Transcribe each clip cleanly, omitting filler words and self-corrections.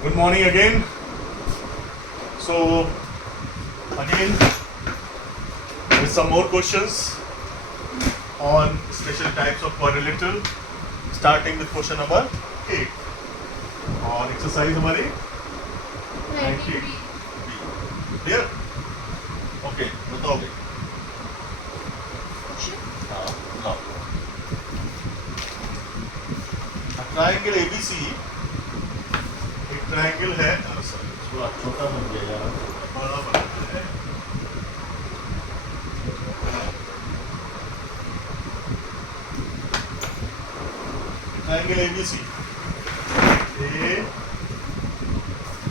Good morning again. So again with some more questions on special types of quadrilateral, starting with question number 8 और exercise हमारी 90 clear. Okay बताओगे. हाँ बताओ. Triangle ABC एक triangle है. Sorry थोड़ा छोटा बन गया यार, बड़ा बनाना है. Triangle ABC A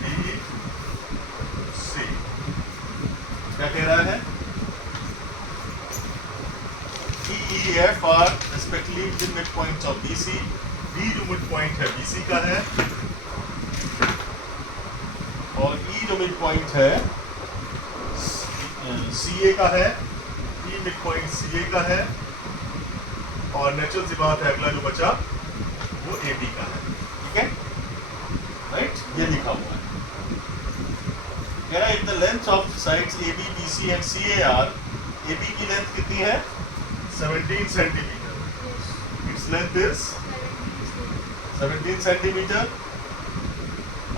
B C क्या कह रहा है? E, F are respectively the midpoints of BC. B जो मिड पॉइंट है BC का है और E जो मिड पॉइंट है CA का है. E मिड पॉइंट CA का है और नेचुरल सी बात है अगला जो बचा वो AB का है. ठीक है, राइट. ये लिखा हुआ है. कह रहा है if the length of sides AB, BC and CA are, AB की लेंथ कितनी है? 17 centimetre. Its length is 17 centimetre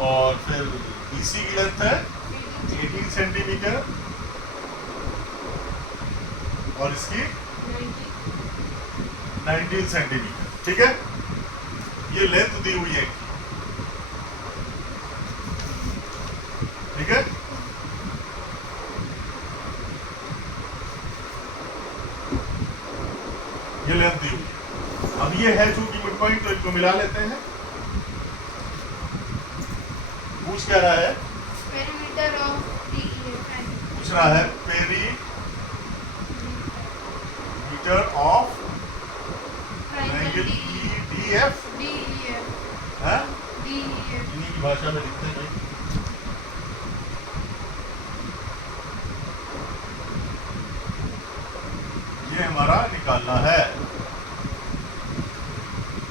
और फिर BC की लेंथ है 18 सेंटीमीटर और इसकी 19 सेंटीमीटर. ठीक है, ये लेंथ दी हुई है. ठीक है, ये लेंथ दी हुई है. अब ये है चूंकि मिड पॉइंट तो इनको मिला लेते हैं. पूछ क्या रहा है? पेरीमीटर ऑफ पूछ रहा है पेरीमीटर ऑफ ट्रायंगल EDF. हैं? इन्हीं की भाषा में लिखते हैं. ये हमारा निकालना है.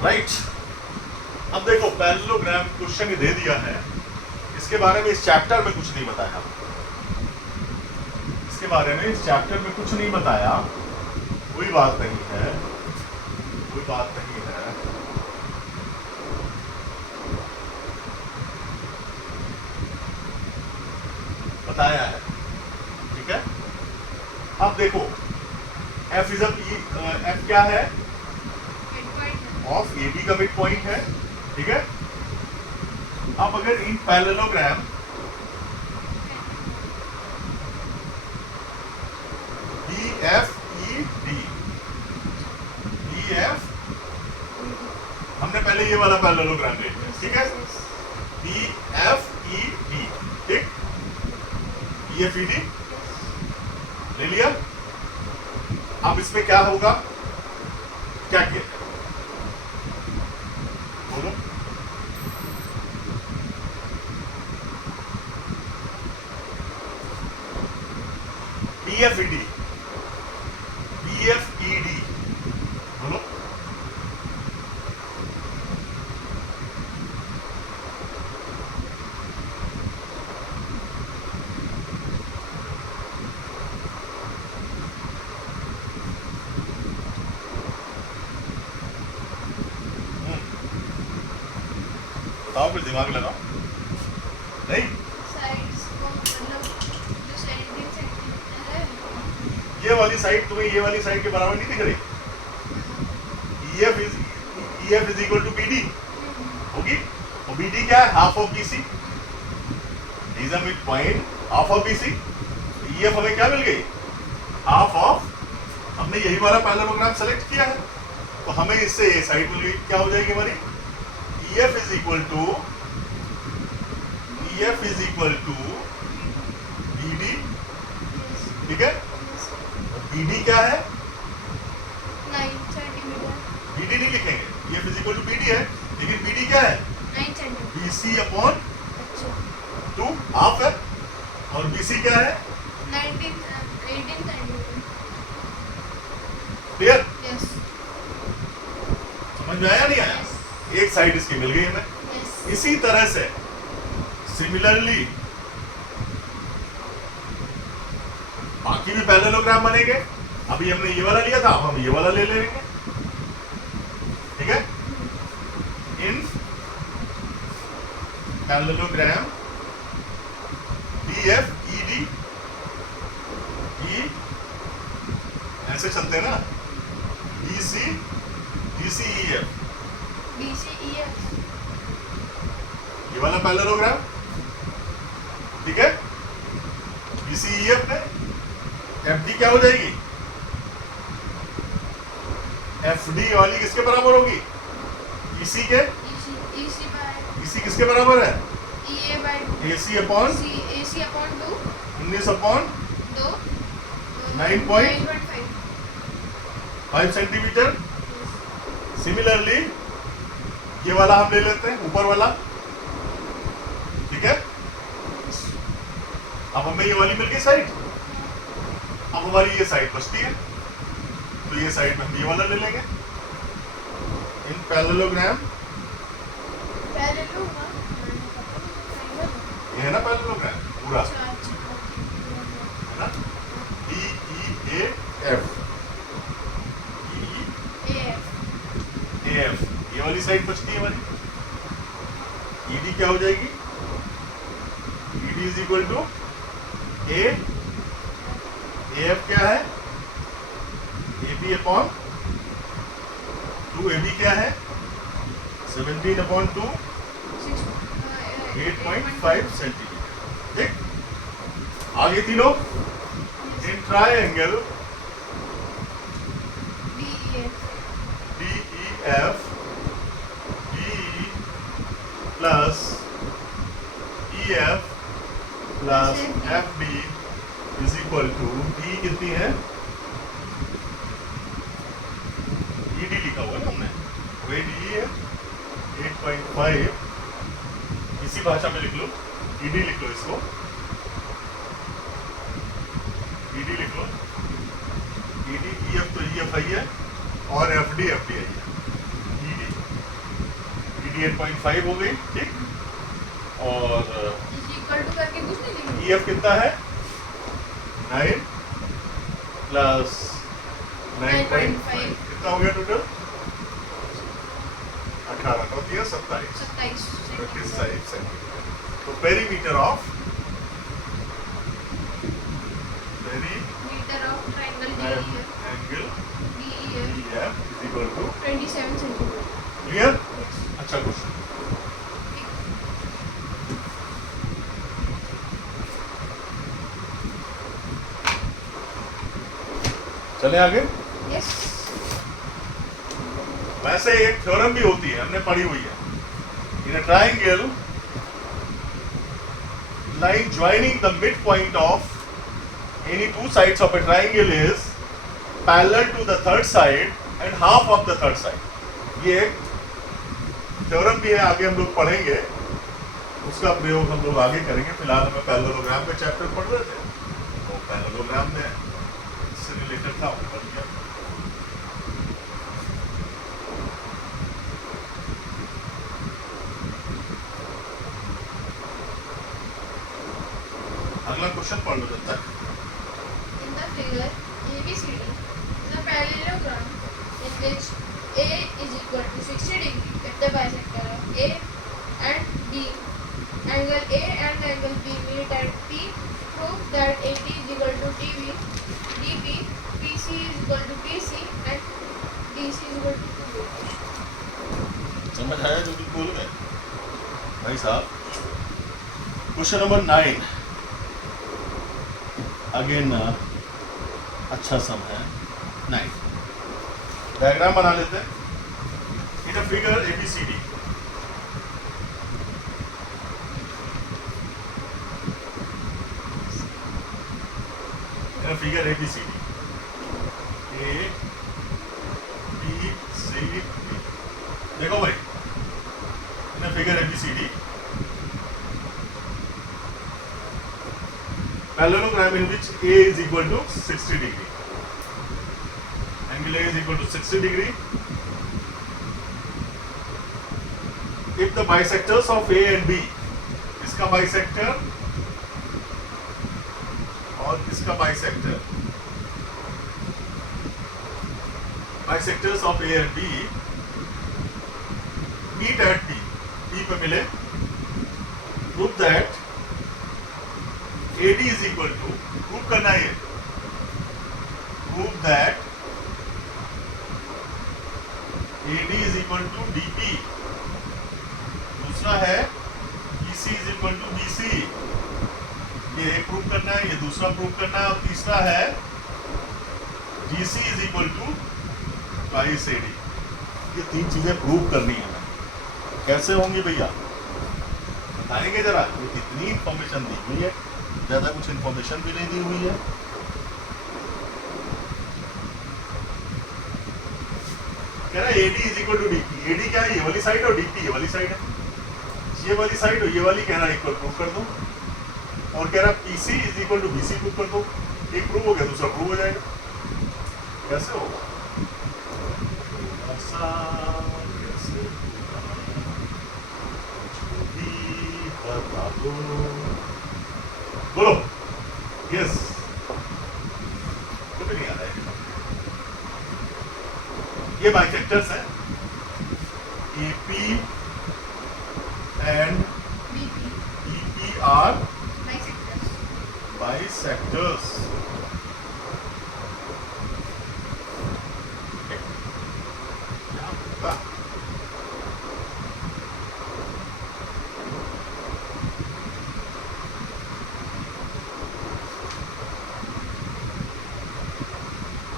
राइट. अब देखो पैरेललोग्राम क्वेश्चन दे दिया है. इसके बारे में इस चैप्टर में कुछ नहीं बताया. इसके बारे में इस चैप्टर में कुछ नहीं बताया. कोई बात नहीं है, कोई बात नहीं है. बताया है. ठीक है. अब देखो F इज F क्या है? ऑफ AB का मिड पॉइंट है. ठीक है. अब अगर इन पैरेललोग्राम BFED हमने पहले ये वाला पैरेललोग्राम ले लिया. ठीक है, BFED. ठीक, BFED ले लिया. अब इसमें क्या होगा? क्या किया बोलो? BFED बोलो. बताओ, फिर दिमाग लगाओ. नहीं, साइड्स को मतलब जो 17 सेंटीमीटर है ये वाली साइड तुम्हें ये वाली साइड के बराबर नहीं दिख रही. EF is equal to BD होगी. और BD क्या है? Half of BC. Is a mid point half of BC. EF हमें क्या मिल गई? Half of. हमने यही वाला पैरेललोग्राम सेलेक्ट किया है तो हमें इससे ये साइड मिल गई. क्या हो जाएगी हमारी? EF is equal to BD. ठीक है. BD क्या है? 9 सेंटीमीटर. BD नहीं लिखेंगे. EF is equal to BD है, लेकिन BD क्या है? 9 सेंटीमीटर. BC अपॉन अच्छा 2 हाफ है और BC क्या है? 18 सेंटीमीटर. क्लियर? यस समझ में आया नहीं आया? एक साइड इसकी मिल गई हमें. यस. इसी तरह से सिमिलरली बाकी भी पैरेललोग्राम बनेंगे। अभी हमने ये वाला लिया था, अब हम ये वाला ले लेंगे, ठीक है। इन पैरेललोग्राम DFED, E ऐसे चलते हैं ना, DCEF, DCEF, ये वाला पैरेललोग्राम, ठीक है। DCEF में FD क्या हो जाएगी, FD वाली किसके बराबर होगी, EC के, EC किसके बराबर है, EA by AC upon AC upon 2 19 upon 2 9.5 9.5 centimetre. Similarly ये वाला हम ले लेते हैं, ऊपर वाला, ठीक है। अब हमें ये वाली मिल गई साइड, अब हमारी ये साइड बचती है, तो ये साइड में हम ये वाला ले लेंगे। इन पैरेललोग्राम, ये है ना पैरेललोग्राम पूरा, है ना, EEAF, EEAF, ये वाली साइड बचती है हमारी। ED क्या हो जाएगी, ED is equal to A, AF क्या है, AB अपॉन 2, AB क्या है 17 अपॉन 2, 8.5 सेंटीमीटर, ठीक। आगे तीनों in triangle DEF, DE plus EF plus FD is equal to, D कितनी है, ED लिखा हुआ है ना हमने, वही DE है 8.5, इसी भाषा में लिख लो, ED लिख लो, इसको ED लिख लो, ED EF तो EF आई है और FD FD आई है, ED 8.5 हो गई, ठीक। और करके कुछ नहीं लिखना। EF कितना है 9 प्लस 9.5, कितना हो गया टोटल 18, तो दिया 27 सेंटीमीटर। तो perimeter of triangle angle DEF DEF is equal to 27 centimetre. Clear, अच्छा क्वेश्चन। चले आगे। यस, वैसे एक थ्योरम भी होती है, हमने पढ़ी हुई है, in a triangle line joining the midpoint of any two sides of a triangle is parallel to the third side and half of the third side. ये एक थ्योरम भी है, आगे हम लोग पढ़ेंगे, उसका प्रयोग हम लोग आगे करेंगे। फिलहाल हमें पैरेललोग्राम के चैप्टर पढ़ रहे थे, तो पैरेललोग्राम में इससे रिलेटेड था, वो पढ़ लिया। अगला क्वेश्चन पढ़ लो जब तक। in the figure ABCD, the parallelogram in which A is equal to 60 degree if the bisector of A and B, angle A and angle B meet at P, prove that AD is equal to DB, DP, PC is equal to PC and DC is equal to 2. समझ आया जो तुम बोल रहे भाई साहब। Question number 9 again अच्छा सम है 9। डायग्राम बना लेते हैं। In a figure ABCD, in a figure ABCD, A B C D, देखो भाई, in a figure ABCD, parallelogram in which A is equal to 60 degree, angle A is equal to 60 degree. If the bisectors of A and B, इसका bisector और इसका bisector, bisectors of A and B meet at P, P पे मिले, prove that AD is equal to, prove करना है, prove that AD is equal to DP, दूसरा है EC is equal to BC, ये एक प्रूव करना है, ये दूसरा प्रूव करना है, और तीसरा है GC is equal to twice AD। ये तीन चीजें प्रूव करनी है। कैसे होंगी भैया बताएंगे जरा। ये कितनी इंफॉर्मेशन दी हुई है, ज्यादा कुछ इंफॉर्मेशन भी नहीं दी हुई है। कह रहा है AD is equal to DP। AD क्या है? ये वाली साइड और DP ये वाली साइड है। ये वाली साइड और ये वाली कह रहा है इक्वल प्रूव कर दो, और कह रहा है PC is equal to BC prove कर दो। एक प्रूव हो गया, दूसरा प्रूव हो जाएगा। कैसे होगा? ऐसा कैसे बता दो, बोलो। यस, तो नहीं आ रहा है। ये बाइसेक्टर्स है AP and BP are bisectors.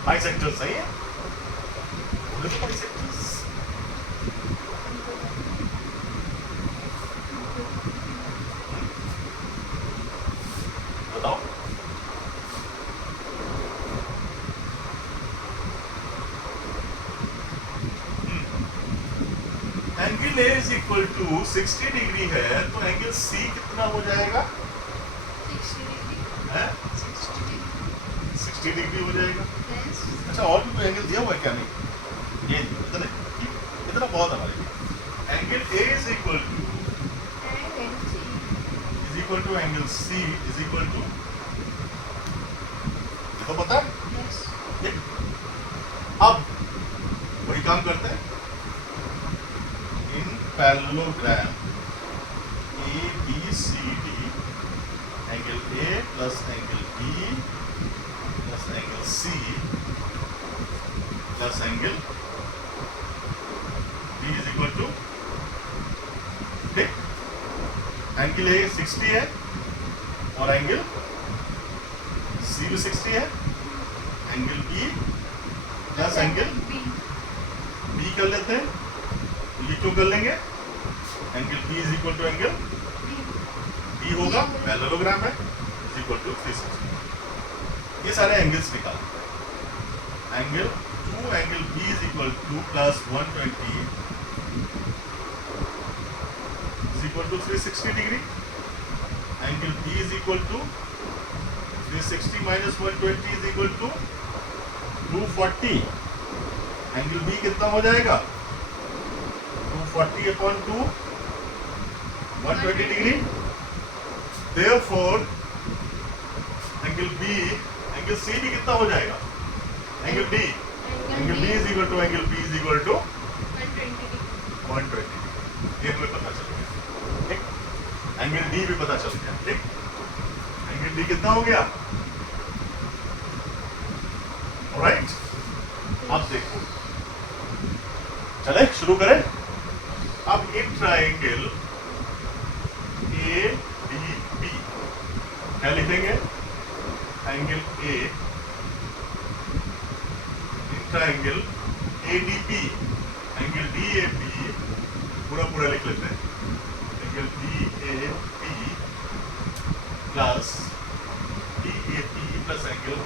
Bisectors सही है, बाइसेक्टर्स। बताओ। Angle A is equal to 60 degree है, तो एंगल C कितना हो जाएगा? 60 डिग्री हो जाएगा। अच्छा, और भी कोई एंगल दिया हुआ है क्या? नहीं, ये इतना बहुत हमारे लिए। Angle A is equal to angle C is equal to, तो पता है। अब वही काम करते हैं। In parallelogram ABCD, angle A plus angle B plus angle C plus angle B is equal to, ठीक, एंगल A 60 है और एंगल C भी 60 है, angle B plus angle B कर लेते हैं। ये क्यों कर लेंगे? Angle B is equal to angle B होगा, पैरेललोग्राम है, इज इक्वल टू 360। ये सारे एंगल्स निकालते हैं। Angle B is equal to plus 120 is equal to 360 degree. Angle B is equal to 360 minus 120 is equal to 240. Angle B कितना हो जाएगा? 240 upon 2, 120 degree. Therefore, angle B, angle C भी कितना हो जाएगा? Angle D. Angle B is equal to angle B is equal to 120। ये हमें पता चल गया, ठीक। एंगल D भी पता चल गया, ठीक। एंगल D कितना हो गया? ऑलराइट, अब देखो, चले शुरू करें। अब इन ट्राइंगल ADB क्या लिखेंगे? Angle A triangle ADP, angle DAP पूरा लिख लेते हैं। Angle DAP plus DAP plus angle,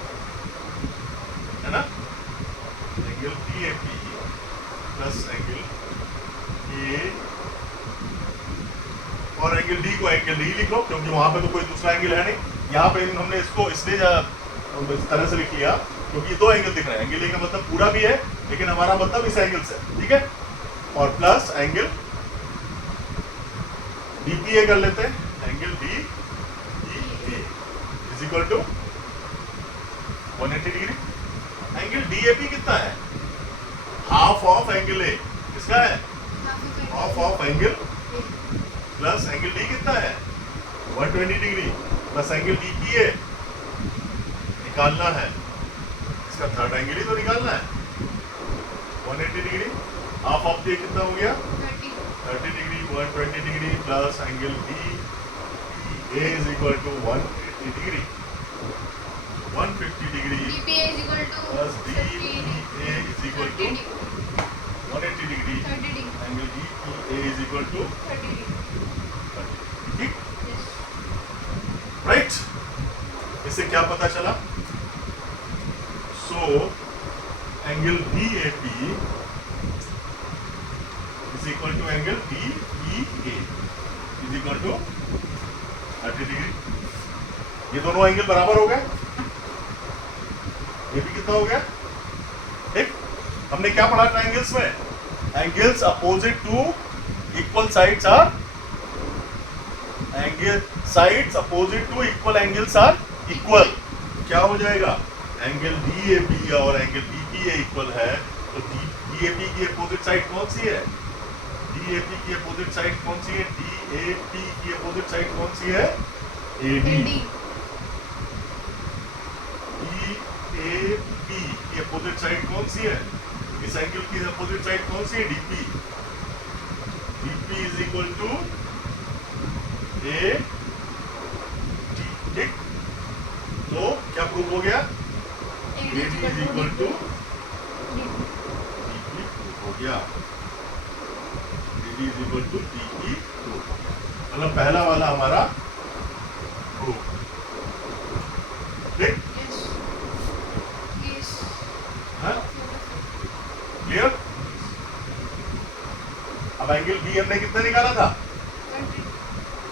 है ना, angle DAP plus angle A, और एंगल D को एंगल D लिख लो, क्योंकि वहां पे तो कोई दूसरा एंगल है नहीं। यहाँ पे हमने इसको इसलिए इस तरह से लिख लिया क्योंकि ये दो एंगल दिख रहे हैं। एंगल ए का मतलब पूरा भी है, लेकिन हमारा मतलब इस एंगल से, ठीक है। और प्लस एंगल DPA कर लेते हैं, angle equal to 180 degree. Angle DAP कितना है? Half of angle A. किसका है? Half of angle plus angle D कितना है? 120 डिग्री प्लस एंगल DPA निकालना है। इसका थर्ड एंगल ही तो निकालना है। 180 डिग्री हाफ ऑफ D कितना हो गया? 30 degree 120 degree plus angle DPA is equal to 180 degree 150 degree BPA is equal to plus 50 DPA is equal to 180 degree 30 degree. Angle DPA is equal to 30 degree. ठीक Yes. Right. इससे क्या पता चला? So angle BAP is equal to angle DEA is equal to 30 degree. ये दोनों angle बराबर हो गए। ये भी कितना हो गया? ठीक। हमने क्या पढ़ा ट्रायंगल्स में? Angles opposite to equal sides are angle sides opposite to equal angles are equal. क्या हो जाएगा? एंगल DAP और एंगल DPA इक्वल है तो DAP की अपोजिट साइड कौन सी है? DAP की अपोजिट साइड कौन सी है? DAP की अपोजिट साइड कौन सी है? AD। AD. DAP की अपोजिट साइड कौन सी है? इस एंगल की अपोजिट साइड कौन सी है? DP। DP is equal to AD। ठीक। तो क्या प्रूव हो गया? AD AD is equal to DP. DP prove हो गया। AD is equal to DP prove हो गया। मतलब पहला वाला हमारा प्रूव। ठीक। Yes. Yes. हाँ क्लियर? अब एंगल B हमने कितना निकाला था?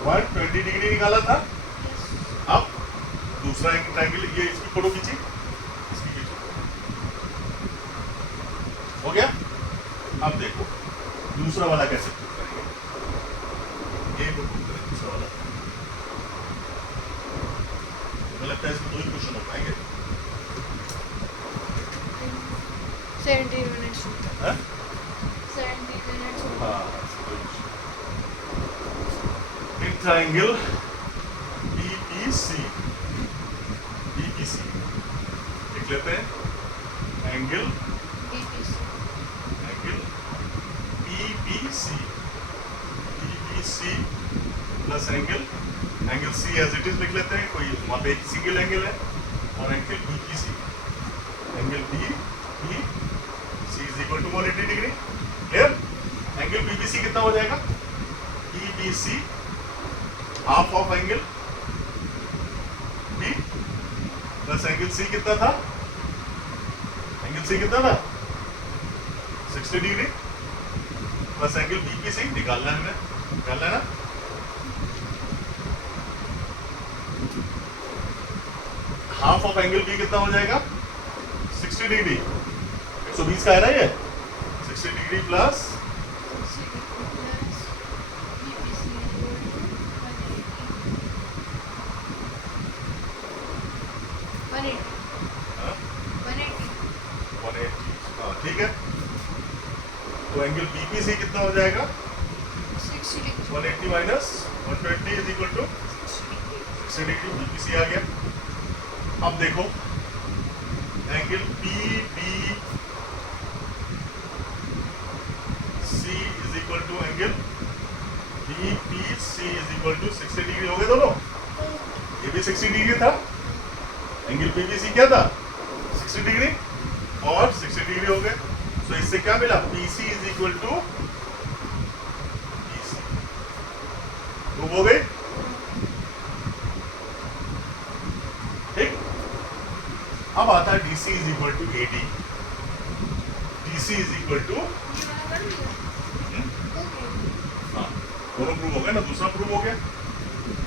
120 डिग्री निकाला था। Yes. अब दूसरा ट्रायंगल ये इसकी फोटो खींची, इसकी खींचो। हो गया? अब देखो दूसरा वाला कैसे प्रूव करेंगे। ये को प्रूव करें दूसरा वाला। मुझे लगता है इसमें दो ही क्वेश्चन हो पाएंगे। 17 minutes. हाँ? 17 minutes. हाँ, इन ट्रायंगल BPC लिख लेते हैं। Angle BPC. PBC plus angle C as it is लिख लेते हैं। कोई वहां पे एक सिंगल एंगल है और angle BPC angle BPC is equal to 180 degree. Clear? Angle BPC कितना हो जाएगा? PBC half of angle B plus angle C कितना था? एंगल C कितना था? 60 डिग्री प्लस एंगल BPC निकालना है हमें। निकालना है ना? हाफ ऑफ एंगल B कितना हो जाएगा? 60 डिग्री। 120 का है ना ये? 60 degree plus 60 plus BPC is equal to 180. 180. 180। हाँ ठीक है। तो एंगल BPC कितना हो जाएगा? 60 degree. 180 minus 120 is equal to 60 degree. BPC आ गया। अब देखो angle PBC is equal to angle BPC is equal to 60 degree हो गए दोनों। ये भी 60 डिग्री था। एंगल PBC क्या था? 60 डिग्री और 60 डिग्री हो गए। तो इससे क्या मिला? PC is equal to BC। Prove हो गई? ठीक। अब आता है DC is equal to AD। DC is equal to ये वाला कर लिया? Okay. हाँ दोनों प्रूव हो गए ना। दूसरा प्रूव हो गया,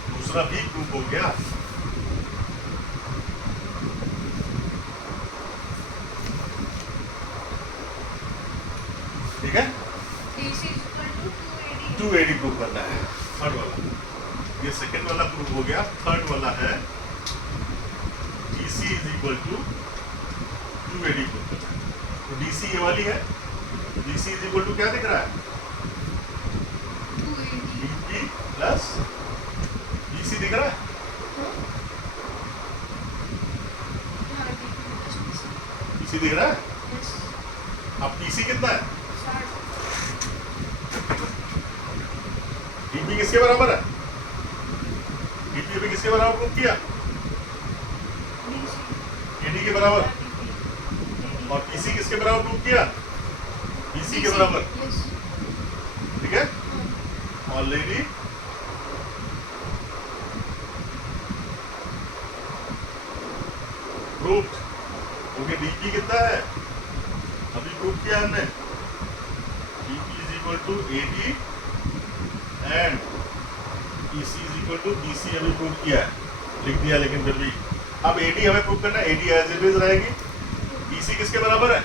दूसरा भी प्रूव हो गया। ठीक है। DC is equal to 280. 280 prove करना है। थर्ड वाला, ये सेकंड वाला प्रूव हो गया। थर्ड वाला है BC is equal to 2AD prove करना है। तो DC ये वाली है, DC इज इक्वल टू क्या दिख रहा है? 2AD DP प्लस BC दिख रहा है? हाँ DP plus BC BC दिख रहा है? yes अब PC कितना है? 60 DP किसके बराबर है? DP अभी किसके बराबर प्रूव किया? DC AD के बराबर। DP और PC किसके बराबर प्रूव किया? BC के बराबर। yes ठीक है, ऑलरेडी प्रूव्ड। क्योंकि DP कितना है? अभी प्रूव किया हमने, DP is equal to AD and PC is equal to BC अभी प्रूव किया है, लिख दिया, लेकिन फिर भी अब AD हमें प्रूव करना है। AD एज इट इज रहेगी। BC किसके बराबर है?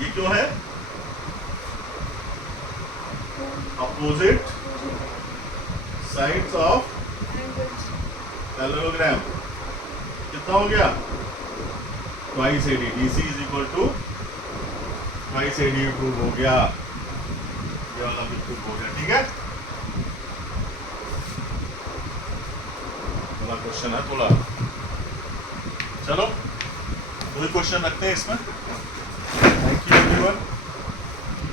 ये क्यों है? Opposite sides of parallelogram. कितना हो गया? Twice AD। DC is equal to twice AD prove हो गया, ये वाला भी प्रूव हो गया। ठीक है, बड़ा क्वेश्चन है थोड़ा, चलो 2 क्वेश्चन रखते हैं इसमें। Thank you everyone.